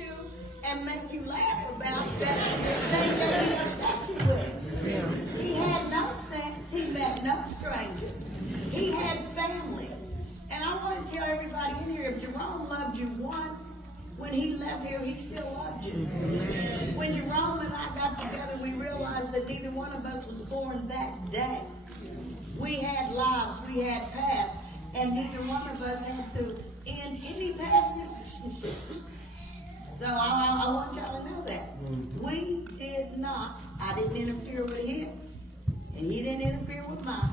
you and make you laugh about that thing that he upset you with. Yeah. He had no sense. He met no strangers. He had families. And I want to tell everybody in here, if Jerome loved you once, when he left here, he still loved you. When Jerome and I got together, we realized that neither one of us was born that day. We had lives, we had past, and neither one of us had to end any past relationship. So I want y'all to know that. We did not. I didn't interfere with his, and he didn't interfere with mine.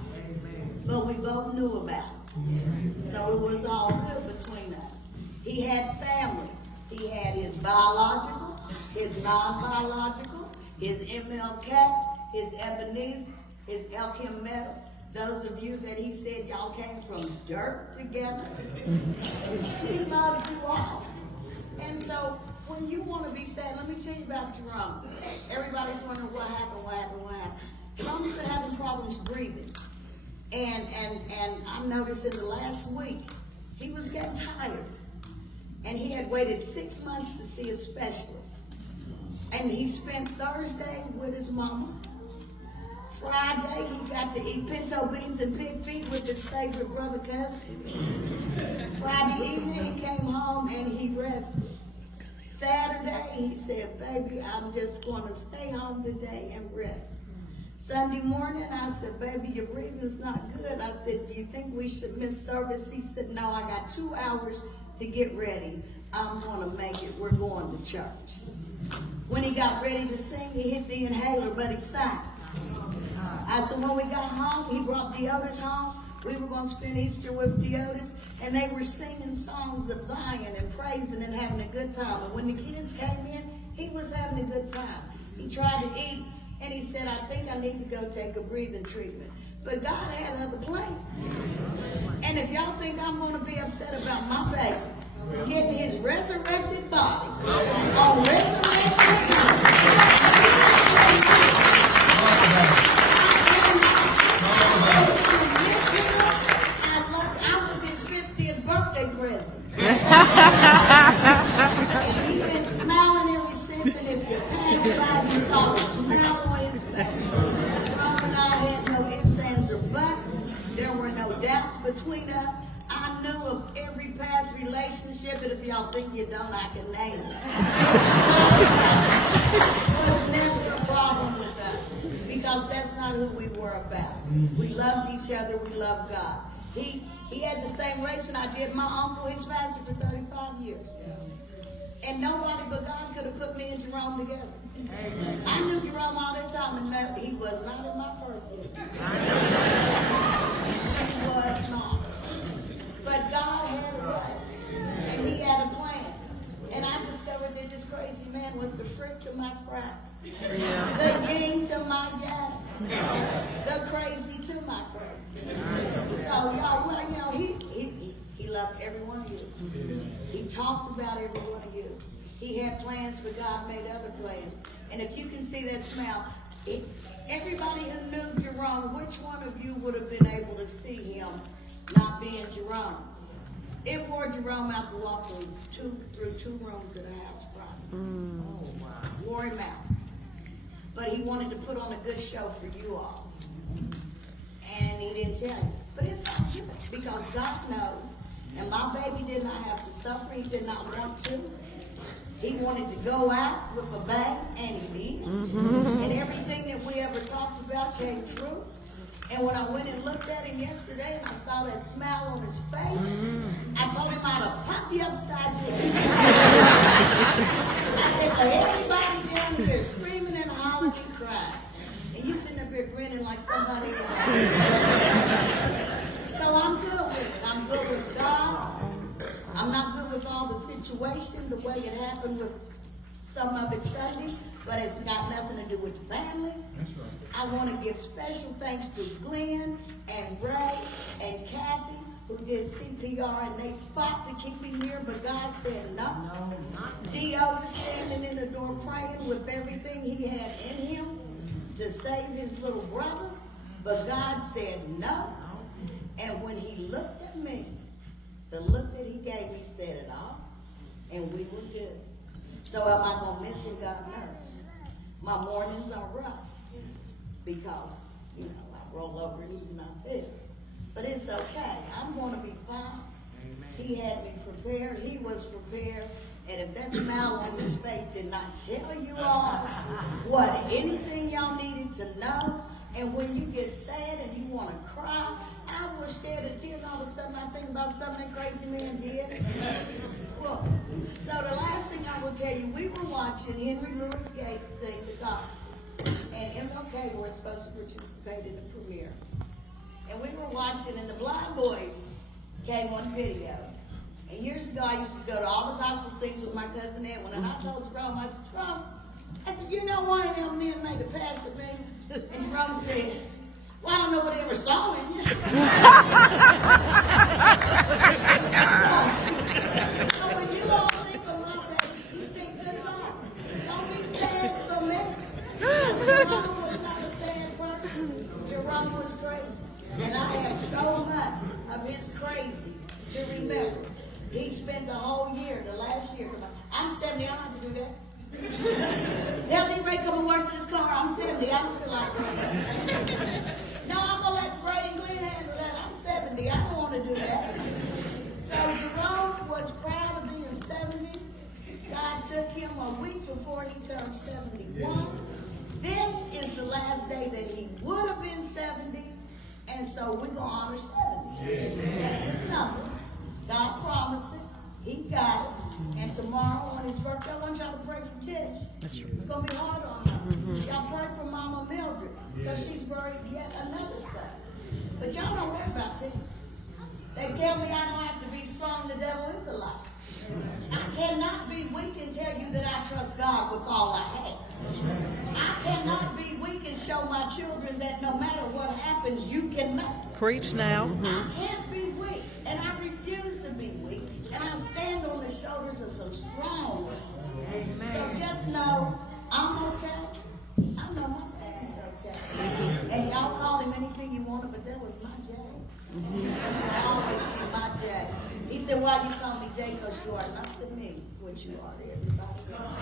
But we both knew about it. So it was all good between us. He had family. He had his biological, his non-biological, his MLK, his Ebenezer, his Elkim Metal. Those of you that he said y'all came from dirt together, he loved you all. And so when you want to be sad, let me tell you about Jerome. Everybody's wondering what happened. Jerome's been having problems breathing. And I noticed in the last week, he was getting tired. And he had waited 6 months to see a specialist. And he spent Thursday with his mama. Friday, he got to eat pinto beans and pig feet with his favorite brother cousin. Friday evening, he came home and he rested. Saturday, he said, baby, I'm just going to stay home today and rest. Sunday morning, I said, baby, your breathing's not good. I said, do you think we should miss service? He said, no, I got 2 hours to get ready. I'm going to make it. We're going to church. When he got ready to sing, he hit the inhaler, but he sang. I said, when we got home, he brought Deotis home. We were going to spend Easter with Deotis, and they were singing songs of Zion and praising and having a good time. And when the kids came in, he was having a good time. He tried to eat, and he said, I think I need to go take a breathing treatment. But God had other plans. And if y'all think I'm going to be upset about my baby getting his resurrected body on resurrection I was his 50th birthday present. And he's been smiling ever since, and if you pass by, you saw a smile on his face. Jerome and I had no ifs, ands, or buts. There were no doubts between us. I knew of every past relationship, and if y'all think you don't, I can name it. It was never a problem with us, because that's not who we were about. We loved each other, we loved God. He had the same race, and I did. My uncle, he's pastor for 35 years. And nobody but God could have put me and Jerome together. I knew Jerome all that time, and that he was not in my purview. He was not. But God had a way, and he had a plan. And I discovered that this crazy man was the frick to my fry, the yin to my yang, the crazy to my crazy. So y'all, well, you know, he loved every one of you. He talked about every one of you. He had plans, but God made other plans. And if you can see that smile, everybody who knew Jerome, which one of you would have been able to see him not being Jerome? It wore Jerome out to walk through 2 rooms in a house Friday. Oh, wow. Wore him out. But he wanted to put on a good show for you all. And he didn't tell you. But it's not true, because God knows. And my baby did not have to suffer. He did not want to. He wanted to go out with a bang, and he did. And everything that we ever talked about came true. And when I went and looked at him yesterday and I saw that smile on his face, I told him I'd have popped you upside the head. I said, for everybody down here screaming and hollering and crying, and you sitting up here grinning like somebody else. So I'm good with it. I'm good with God. I'm not good with all the situation, the way it happened with some of it Sunday, but it's got nothing to do with the family. That's right. I want to give special thanks to Glenn and Ray and Kathy, who did CPR, and they fought to keep him here, but God said no. Dio was standing in the door praying with everything he had in him to save his little brother, but God said no. And when he looked at me, the look that he gave me said it all, and we were good. So am I going to miss him? God knows. My mornings are rough because, you know, I roll over and he's not there. But it's okay. I'm going to be fine. He had me prepared. He was prepared. And if that smile on his face did not tell you all anything y'all needed to know, and when you get sad and you want to cry, I will shed a tear and all of a sudden I think about something that crazy man did. Look, so the last thing I will tell you, we were watching Henry Louis Gates' thing, The Gospel, and MLK were supposed to participate in the premiere. And we were watching, and the Blind Boys came on video. And years ago, I used to go to all the gospel sings with my cousin Edwin, and I told Jerome, I said, Jerome, you know one of them men made a pass at me? And Jerome said, well, I don't know what they ever saw in you. So when you all think of my face, you think good thoughts. Don't be sad for me. Jerome was not a sad person. Jerome was crazy. And I have so much of his crazy to remember. He spent the whole year, the last year. I'm 70, I don't have to do that. Tell me Ray come and wash this car. I'm 70, I don't feel like that. No, I'm going to let Brady and Glenn handle that. I'm 70, I don't want to do that. So Jerome was proud of being 70. God took him a week before he turned 71. This is the last day that he would have been 70. And so we're going to honor 70. That's his number. God promised it. He got it. And tomorrow on his birthday, I want y'all to pray for Tish. It's going to be hard on her. Y'all pray for Mama Mildred because she's buried yet another son. But y'all don't worry about Tish. They tell me I don't have to be strong. The devil is a lie. I cannot be weak and tell you that I trust God with all I have. I cannot be weak and show my children that no matter what happens, you can make it. Preach now. I can't be weak, and I refuse to be weak, and I stand on the shoulders of some strong ones. So just know I'm okay. I know my daddy's okay. And y'all call him anything you want, but that was my Jay. I'll always be my Jay. He said, why you call me Jay? Because you are not to me what you are to everybody else.